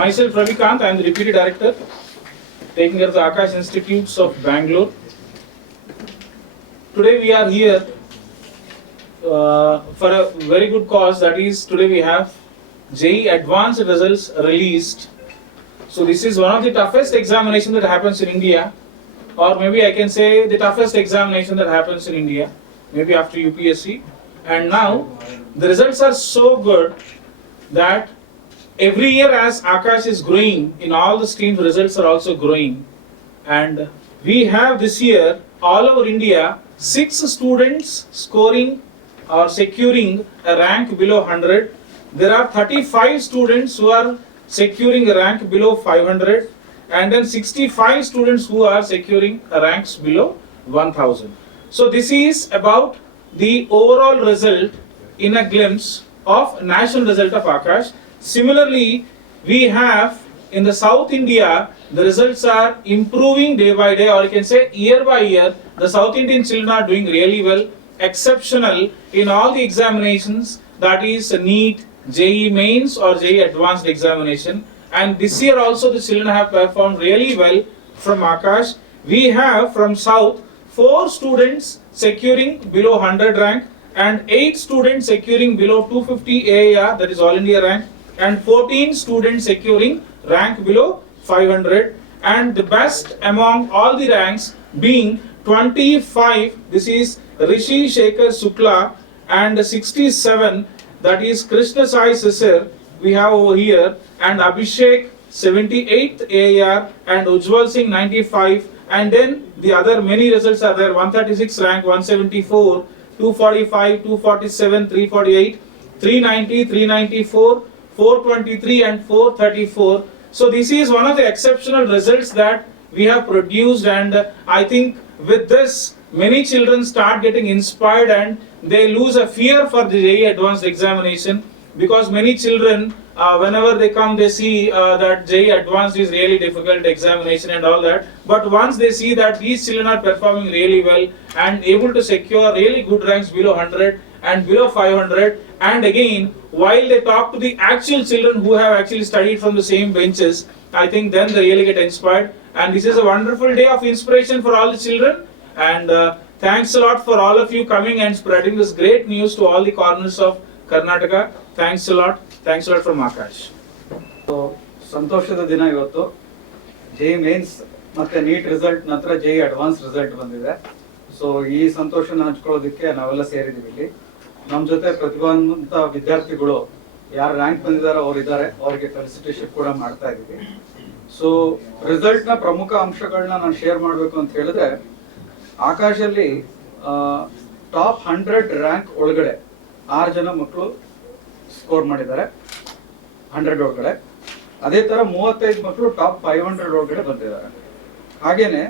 myself Ravikant, I am the Deputy Director, taking care of the Akash Institutes of Bangalore. Today we are here uh, for a very good cause, that is today we have JEE advanced results released. So this is one of the toughest examination that happens in India, or maybe I can say the toughest examination that happens in India, maybe after UPSC. And now the results are so good that every year as Akash is growing, in all the streams results are also growing. And we have this year all over India six students scoring or securing a rank below 100. There are 35 students who are securing a rank below 500 and then 65 students who are securing ranks below 1000. So this is about the overall result in a glimpse of national result of Akash. Similarly, we have in the South India, the results are improving day by day, or you can say year by year. The South Indian children are doing really well, exceptional in all the examinations. That is NEET, JE Mains, or JE Advanced examination. And this year also, the children have performed really well from Akash. We have from South four students securing below 100 rank and 8 students securing below 250 AAR that is all India rank and 14 students securing rank below 500 and the best among all the ranks being 25 this is Rishi Shekhar Sukla and 67 that is Krishna Sai Sisir we have over here and Abhishek 78th AAR and Ujjwal Singh 95 and then the other many results are there 136 rank 174 245 247 348 390 394 423 and 434 so this is one of the exceptional results that we have produced and uh, i think with this many children start getting inspired and they lose a fear for the JEE advanced examination because many children uh, whenever they come they see uh, that JEE advanced is really difficult examination and all that. But once they see that these children are performing really well and able to secure really good ranks below 100 and below 500 and again while they talk to the actual children who have actually studied from the same benches i think then they really get inspired and this is a wonderful day of inspiration for all the children and uh, thanks a lot for all of you coming and spreading this great news to all the corners of karnataka thanks a lot thanks a lot from akash ಸಂತೋಷದ ದಿನ ಇವತ್ತು JEE mains ಮತ್ತೆ NEET result ನಂತರ JEE advance result ಬಂದಿದೆ so ಈ ಸಂತೋಷನ ಹಂಚ್ಕೊಳ್ಳೋದಕ್ಕೆ ನಾವೆಲ್ಲ ಸೇರಿದೀವಿ ಇಲ್ಲಿ ನಮ್ಮ ಜೊತೆ ಪ್ರತಿಭಾವಂತ ವಿದ್ಯಾರ್ಥಿಗಳು ಯಾರು ರ್ಯಾಂಕ್ ಬಂದಿದ್ದಾರೆ ಅವ್ರು ಇದ್ದಾರೆ ಅವರಿಗೆ ಫೆಲಿಸಿಟೇಷನ್ ಕೂಡ ಮಾಡ್ತಾ ಇದ್ದೀವಿ. ಸೊ ರಿಸಲ್ಟ್ನ ಪ್ರಮುಖ ಅಂಶಗಳನ್ನ ನಾನು ಶೇರ್ ಮಾಡಬೇಕು ಅಂತ ಹೇಳಿದ್ರೆ, ಆಕಾಶಲ್ಲಿ ಟಾಪ್ ಹಂಡ್ರೆಡ್ ರ್ಯಾಂಕ್ ಒಳಗಡೆ ಆರು ಜನ ಮಕ್ಕಳು ಸ್ಕೋರ್ ಮಾಡಿದ್ದಾರೆ ಹಂಡ್ರೆಡ್ ಒಳಗಡೆ. ಅದೇ ತರ ಮೂವತ್ತೈದು ಮಕ್ಕಳು ಟಾಪ್ ಫೈವ್ ಹಂಡ್ರೆಡ್ ಒಳಗಡೆ ಬಂದಿದ್ದಾರೆ. ಹಾಗೇನೆ,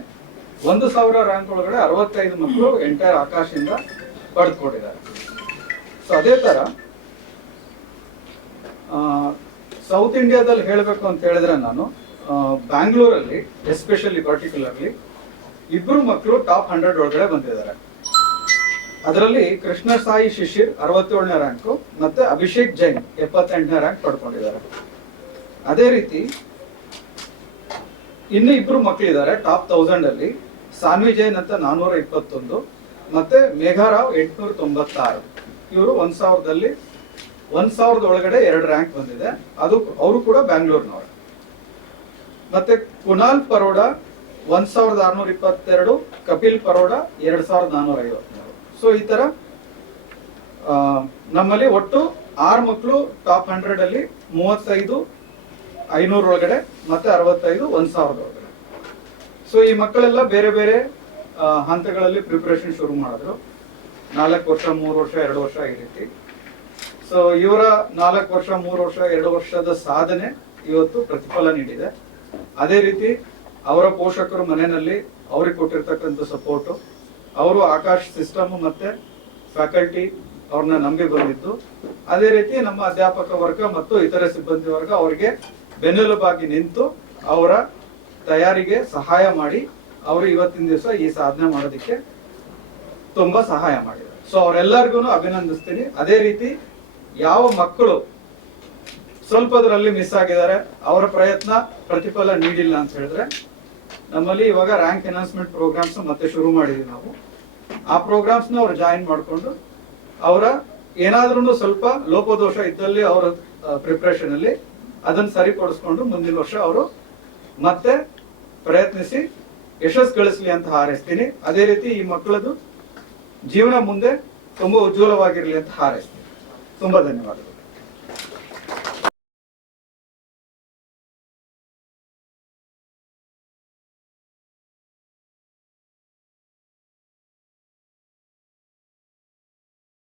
ಒಂದು ಸಾವಿರ ರ್ಯಾಂಕ್ ಒಳಗಡೆ ಅರವತ್ತೈದು ಮಕ್ಕಳು ಎಂಟೈರ್ ಆಕಾಶದಿಂದ ಪಡೆದುಕೊಂಡಿದ್ದಾರೆ. ಸೊ ಅದೇ ತರ ಸೌತ್ ಇಂಡಿಯಾದಲ್ಲಿ ಹೇಳಬೇಕು ಅಂತ ಹೇಳಿದ್ರೆ ನಾನು ಬ್ಯಾಂಗ್ಳೂರಲ್ಲಿ ಎಸ್ಪೆಷಲಿ ಪರ್ಟಿಕ್ಯುಲರ್ಲಿ ಇಬ್ರು ಮಕ್ಕಳು ಟಾಪ್ ಹಂಡ್ರೆಡ್ ಒಳಗಡೆ ಬಂದಿದ್ದಾರೆ. ಅದರಲ್ಲಿ ಕೃಷ್ಣ ಸಾಯಿ ಶಿಶಿರ್ ಅರವತ್ತೇಳನೇ ರ್ಯಾಂಕು ಮತ್ತೆ ಅಭಿಷೇಕ್ ಜೈನ್ ಎಪ್ಪತ್ತೆಂಟನೇ ರ್ಯಾಂಕ್ ಪಡ್ಕೊಂಡಿದ್ದಾರೆ. ಅದೇ ರೀತಿ, ಇನ್ನು ಇಬ್ರು ಮಕ್ಕಳಿದ್ದಾರೆ ಟಾಪ್ ತೌಸಂಡ್ ಅಲ್ಲಿ, ಸಾನ್ವಿ ಜೈನ್ ಅಂತ ನಾನೂರ ಇಪ್ಪತ್ತೊಂದು, ಮತ್ತೆ ಮೇಘಾರಾವ್ ಎಂಟ್ನೂರ ತೊಂಬತ್ತಾರು. ಇವರು ಒಂದ್ ಸಾವಿರದಲ್ಲಿ, ಒಂದ್ ಸಾವಿರದ ಒಳಗಡೆ ಎರಡು ರ್ಯಾಂಕ್ ಬಂದಿದೆ. ಅದು ಅವರು ಕೂಡ ಬ್ಯಾಂಗ್ಳೂರ್ನವರು. ಮತ್ತೆ ಕುನಾಲ್ ಪರೋಡ ಒಂದ್ ಸಾವಿರದ ಆರ್ನೂರ ಇಪ್ಪತ್ತೆರಡು, ಕಪಿಲ್ ಪರೋಡ ಎರಡ್ ಸಾವಿರದ ನಾನೂರ ಐವತ್ಮೂರು. ಸೊ ಈ ತರ ನಮ್ಮಲ್ಲಿ ಒಟ್ಟು ಆರು ಮಕ್ಕಳು ಟಾಪ್ ಹಂಡ್ರೆಡ್ ಅಲ್ಲಿ ಮೂವತ್ತೈದು, ಐನೂರ ಒಳಗಡೆ, ಮತ್ತೆ ಅರವತ್ತೈದು ಒಂದ್ ಸಾವಿರದ ಒಳಗಡೆ. ಸೊ ಈ ಮಕ್ಕಳೆಲ್ಲ ಬೇರೆ ಬೇರೆ ಹಂತಗಳಲ್ಲಿ ಪ್ರಿಪರೇಷನ್ ಶುರು ಮಾಡಿದ್ರು. ನಾಲ್ಕು ವರ್ಷ, ಮೂರು ವರ್ಷ, ಎರಡು ವರ್ಷ ಈ ರೀತಿ ಸೊ ಇವರ ನಾಲ್ಕು ವರ್ಷ, ಮೂರು ವರ್ಷ, ಎರಡು ವರ್ಷದ ಸಾಧನೆ ಇವತ್ತು ಪ್ರತಿಫಲ ನೀಡಿದೆ. ಅದೇ ರೀತಿ ಅವರ ಪೋಷಕರು ಮನೆಯಲ್ಲಿ ಅವ್ರಿಗೆ ಕೊಟ್ಟಿರ್ತಕ್ಕಂಥ ಸಪೋರ್ಟು ಅವರು ಆಕಾಶ್ ಸಿಸ್ಟಮ್ ಮತ್ತೆ ಫ್ಯಾಕಲ್ಟಿ ಅವ್ರನ್ನ ನಂಬಿ ಬಂದಿದ್ದು. ಅದೇ ರೀತಿ ನಮ್ಮ ಅಧ್ಯಾಪಕ ವರ್ಗ ಮತ್ತು ಇತರೆ ಸಿಬ್ಬಂದಿ ವರ್ಗ ಅವರಿಗೆ ಬೆನ್ನೆಲುಬಾಗಿ ನಿಂತು ಅವರ ತಯಾರಿಗೆ ಸಹಾಯ ಮಾಡಿ ಅವರು ಇವತ್ತಿನ ದಿವಸ ಈ ಸಾಧನೆ ಮಾಡೋದಕ್ಕೆ ತುಂಬಾ ಸಹಾಯ ಮಾಡಿದ್ದಾರೆ. ಸೊ ಅವರೆಲ್ಲರಿಗೂ ಅಭಿನಂದಿಸ್ತೀನಿ. ಅದೇ ರೀತಿ ಯಾವ ಮಕ್ಕಳು ಸ್ವಲ್ಪದರಲ್ಲಿ ಮಿಸ್ ಆಗಿದ್ದಾರೆ, ಅವರ ಪ್ರಯತ್ನ ಪ್ರತಿಫಲ ನೀಡಿಲ್ಲ ಅಂತ ಹೇಳಿದ್ರೆ, ನಮ್ಮಲ್ಲಿ ಇವಾಗ ರ್ಯಾಂಕ್ ಎನ್ಹಾನ್ಸ್ಮೆಂಟ್ ಪ್ರೋಗ್ರಾಮ್ಸ್ ಮತ್ತೆ ಶುರು ಮಾಡಿದ್ವಿ ನಾವು. ಆ ಪ್ರೋಗ್ರಾಮ್ಸ್ನ ಅವ್ರು ಜಾಯಿನ್ ಮಾಡಿಕೊಂಡು, ಅವರ ಏನಾದ್ರೂ ಸ್ವಲ್ಪ ಲೋಪದೋಷ ಇದ್ದಲ್ಲಿ ಅವರ ಪ್ರಿಪ್ರೇಷನ್ ಅಲ್ಲಿ ಅದನ್ನ ಸರಿಪಡಿಸ್ಕೊಂಡು ಮುಂದಿನ ವರ್ಷ ಅವರು ಮತ್ತೆ ಪ್ರಯತ್ನಿಸಿ ಯಶಸ್ಸು ಗಳಿಸಲಿ ಅಂತ ಹಾರೈಸ್ತೀನಿ. ಅದೇ ರೀತಿ ಈ ಮಕ್ಕಳದು ಜೀವನ ಮುಂದೆ ತುಂಬಾ ಉಜ್ವಲವಾಗಿರ್ಲಿ ಅಂತ ಹಾರೈಸ್ತೀನಿ. ತುಂಬಾ ಧನ್ಯವಾದಗಳು.